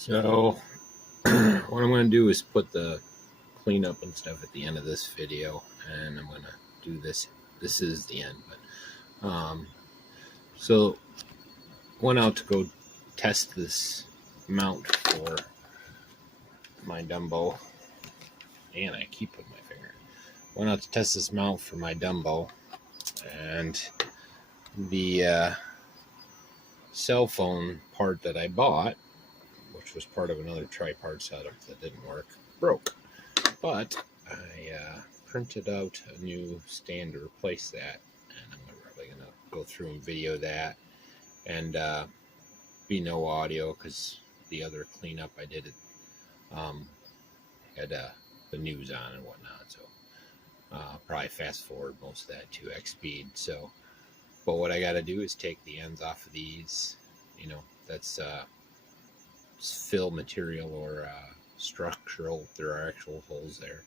So what I'm going to do is put the cleanup and stuff at the end of this video, and I'm going to do this. This is the end, but so went out to go test this mount for my Dumbo, and I keep putting my finger. Went out to test this mount for my Dumbo, and the cell phone part that I bought, which was part of another tripod setup that didn't work, broke. But I printed out a new stand to replace that, and I'm probably going to go through and video that, and be no audio because the other cleanup I did had the news on and whatnot, so probably fast forward most of that to X speed. So, but what I got to do is take the ends off of these. You know, that's fill material or structural. There are actual holes there.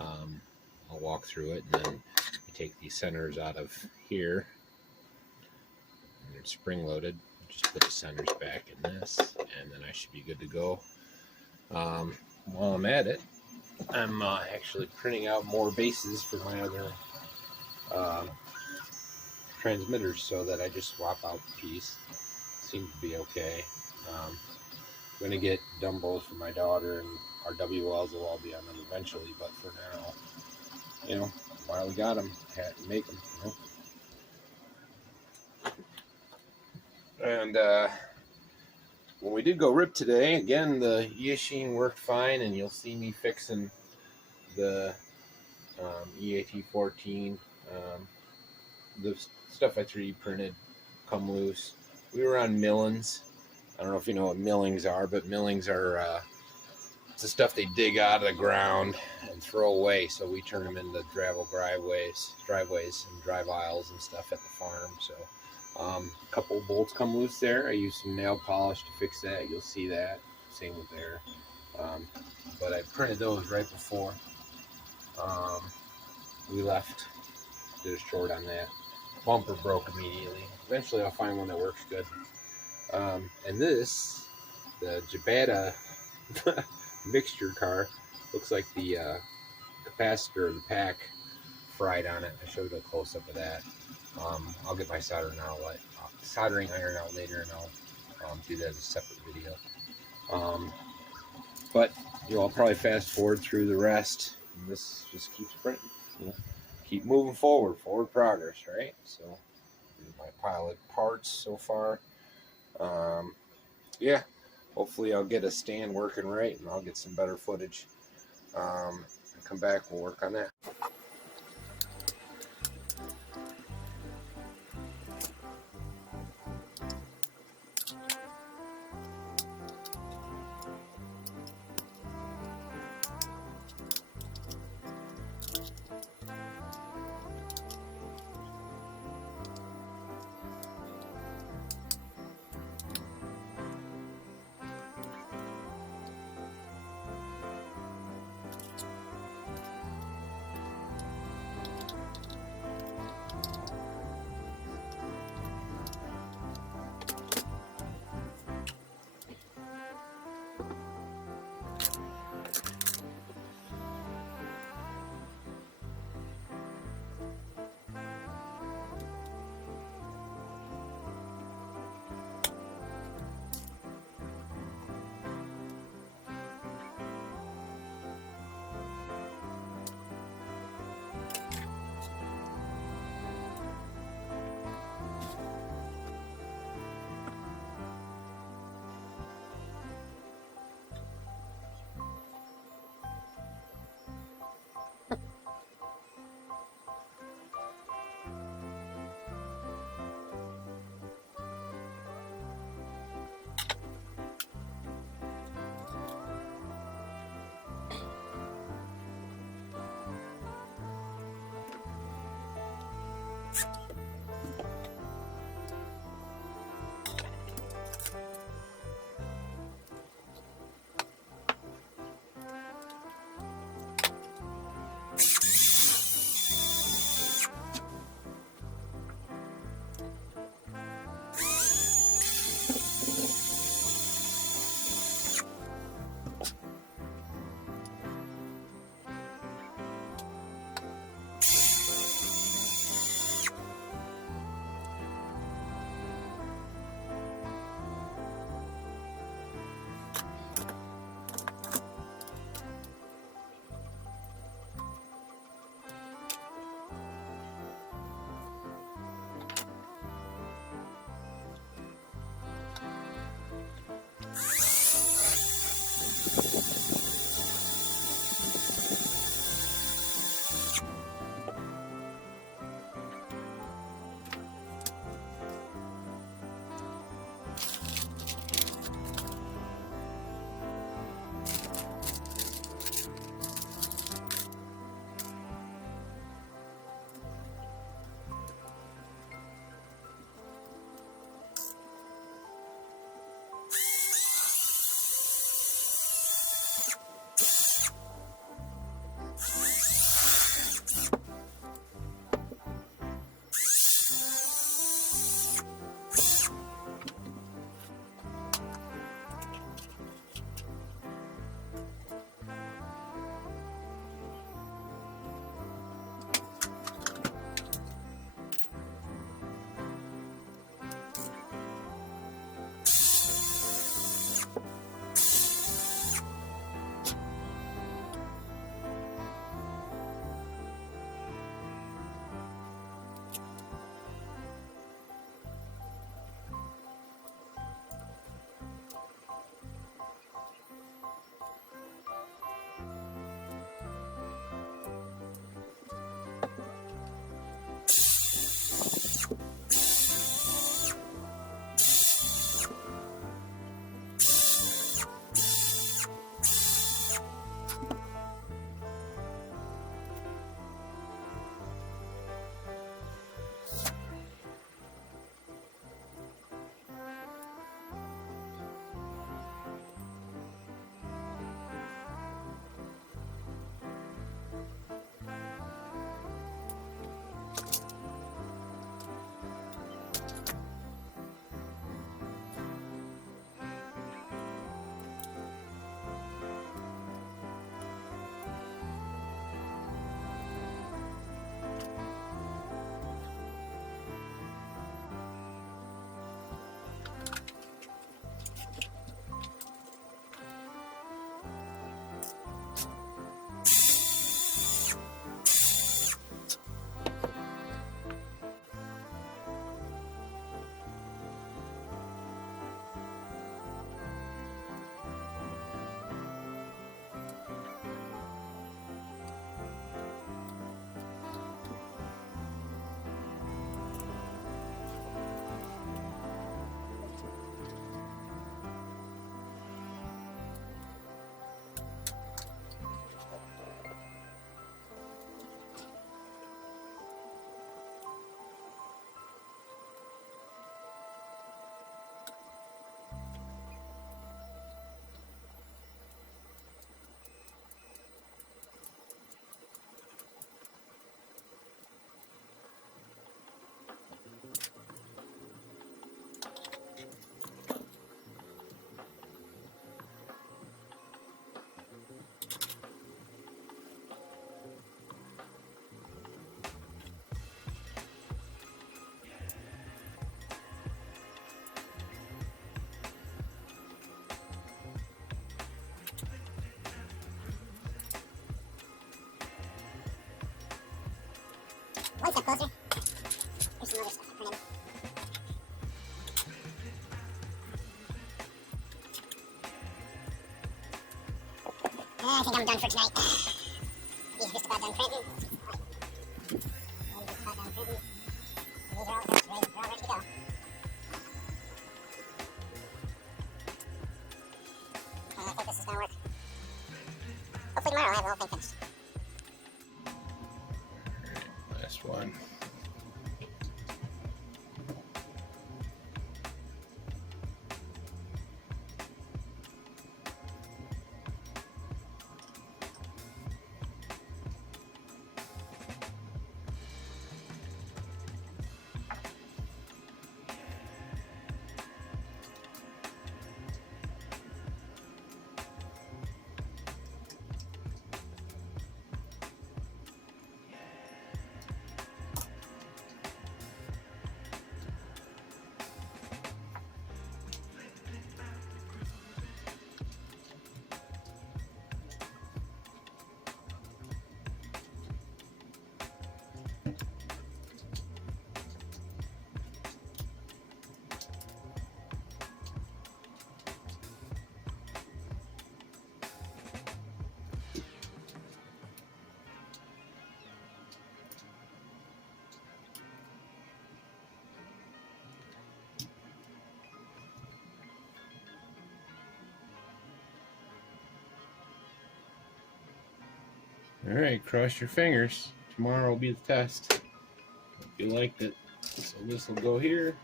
I'll walk through it, and then I take these centers out of here, and they're spring loaded. Just put the centers back in this, and then I should be good to go. While I'm at it, I'm actually printing out more bases for my other transmitters, so that I just swap out the piece. Seems to be okay. I'm going to get Dumbos for my daughter, and our WLs will all be on them eventually, but for now, you know, while we got them, had to make them, you know. And when we did go rip today, again, the Yashin worked fine, and you'll see me fixing the EAT14. The stuff I 3D printed come loose. We were on millings. I don't know if you know what millings are, but millings are it's the stuff they dig out of the ground and throw away. So we turn them into gravel driveways and drive aisles and stuff at the farm. So a couple bolts come loose there. I used some nail polish to fix that. You'll see that. Same with there. But I printed those right before we left. Did a short on that. Bumper broke immediately. Eventually I'll find one that works good. And this, the Jabata mixture car, looks like the capacitor of the pack fried on it. I showed a close-up of that. I'll get my soldering iron out later, and I'll do that as a separate video. But you know, I'll probably fast forward through the rest, and this just keeps printing. You know, keep moving forward progress, right? So my pile of parts so far. Yeah, hopefully I'll get a stand working right, and I'll get some better footage. Come back, we'll work on that. step closer. There's some other stuff I printed. I think I'm done for tonight. These are just about done printing. These are just about done printing. These are all ready to go. And I think this is going to work. Hopefully tomorrow I'll have the whole thing finished. Last one. All right, cross your fingers. Tomorrow will be the test. Hope you liked it. So this will go here.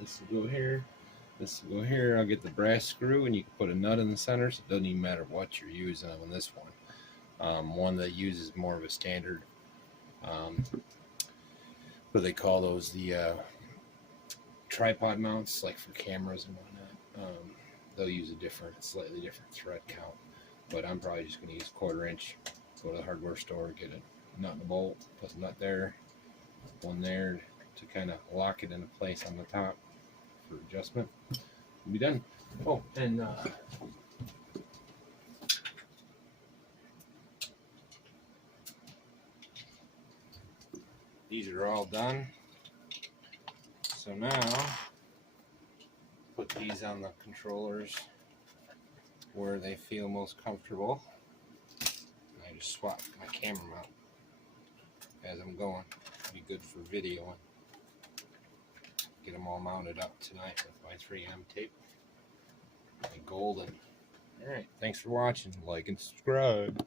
This will go here. This will go here. I'll get the brass screw, and you can put a nut in the center, so it doesn't even matter what you're using on this one. One that uses more of a standard, what they call those, the tripod mounts, like for cameras and whatnot. They'll use a slightly different thread count, but I'm probably just going to use 1/4 inch. Go to the hardware store, get a nut and a bolt, put a nut there, one there to kind of lock it into place on the top for adjustment. We'll be done. Oh, and these are all done. So now, put these on the controllers where they feel most comfortable. I just swap my camera mount as I'm going. It'll be good for videoing. Get them all mounted up tonight with my 3M tape. My golden. Alright, thanks for watching. Like and subscribe.